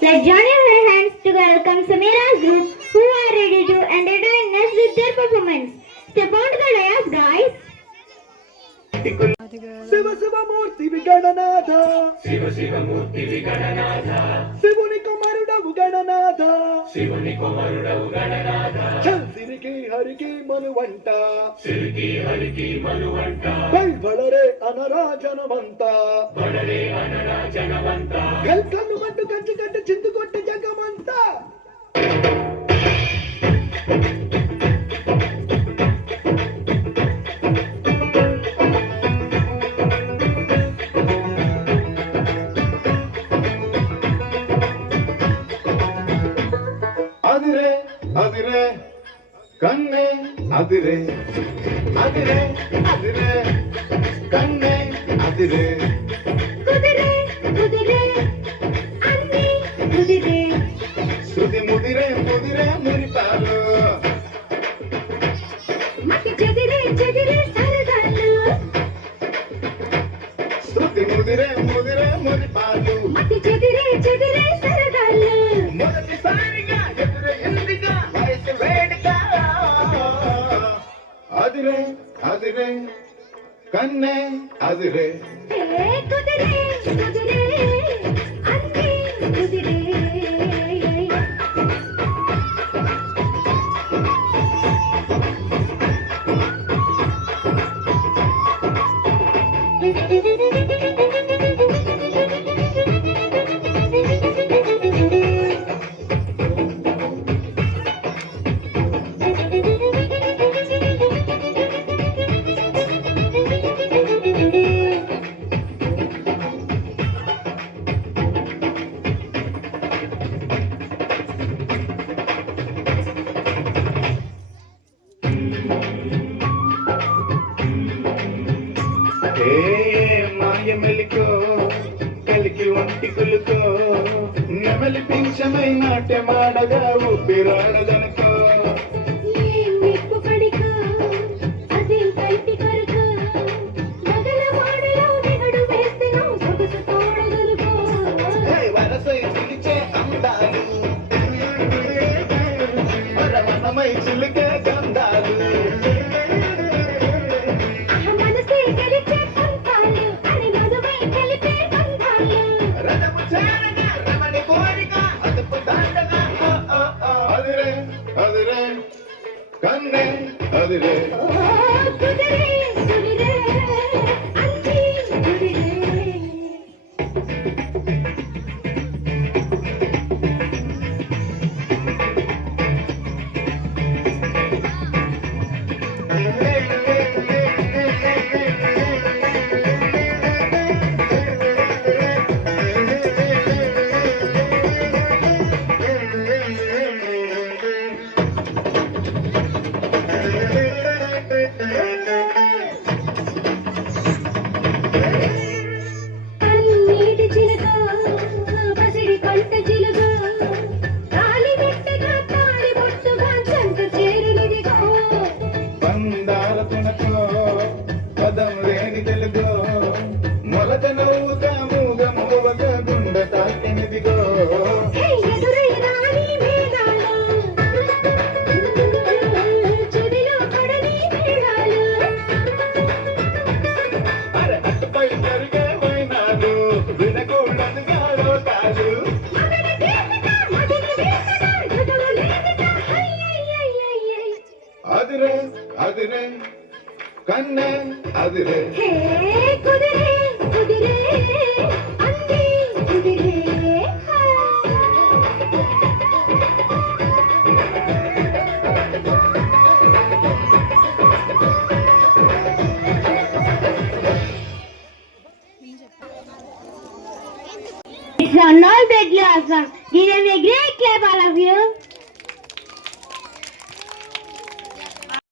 Let's join our hands to welcome Samira's group who are ready to entertain us with their performance. Step onto the dais, guys. Shiva Sivamurthy విగణనాథ Shiva Sivamurthy విగణనాథ శివుని కుమారుడవు గణనాథ శివుని కుమారుడవు గణనాథ సిరికి హరికి మనువంట సిరికి హరికి మనువంట బళరే అనరాజనవంత బడరే అనరాజనవంత కల్కన్ను మంటు కంచి కట్టి చిందు కొట్టి జగమంతా அதிரே அதிரே கண்ணே அதிரே அதிரே அதிரே கண்ணே அதிரே కుదిరే కుదిరే అన్ని కుదిరే శృతి ముదిరే ముదిరే మురిపాలు మకి చెదిరే చెదిరే సరదాలు శృతి ముదిరే ముదిరే మురిపాలు మకి చెదిరే చెదిరే సరదాలు మొదటిసారిగా ఎదురు ఎందుగా వయసు వేడిగా అదిరే అదిరే కన్నే అదిరే ఏ కుదిరే కుదిరే అన్ని కుదిరే మాయ మెలికో కలికి ఒంటి కులుకో నెమలి పింఛమై నాట్యమాడగా ఊపిరాడదనుకో ఏం విప్పు పడికో అదేం కల్పి కరుకో మగల వాడలో నిగడు వేస్తేనో సొగసు తోడగలుకో వరసై పిలిచే అందాలు వరవనమై చిలికే గంధాలు మనసే గెలిచే పంతాలు అని మధుమై కలిపే బంధాలు రథము చేరగా రమణి కోరిక అదుపు దాటగా అదిరే అదిరే కన్నే అదిరే కుదిరే కుదిరే అన్ని కుదిరే అన్నిటి చిలుక పసిడి కంట చిలుక తాళి మెట్టగా తాళి బొట్టుగా చంట చేరునిదిగో బందాల తునకో పదం లేని తెలుగో మొలక నవ్వుగా మూగ మూవగా గుండె తాకినిదిగో ఎదురై రాణి మేఘాలు చెవిలో పడని మేఘాలు అరే అటుపై జరిగే వైనాలు వినకూడదుగా లోటాలు మగని వేసగా మదిని వేసగా ఎదురు లేదుగా అయ్యయ్యయ్యయ్యయ్ అదిరే అదిరే కన్నే అదిరే హే కుదిరే కుదిరే అన్ని కుదిరే It's a all big awesome. Give them a great clap, all of you.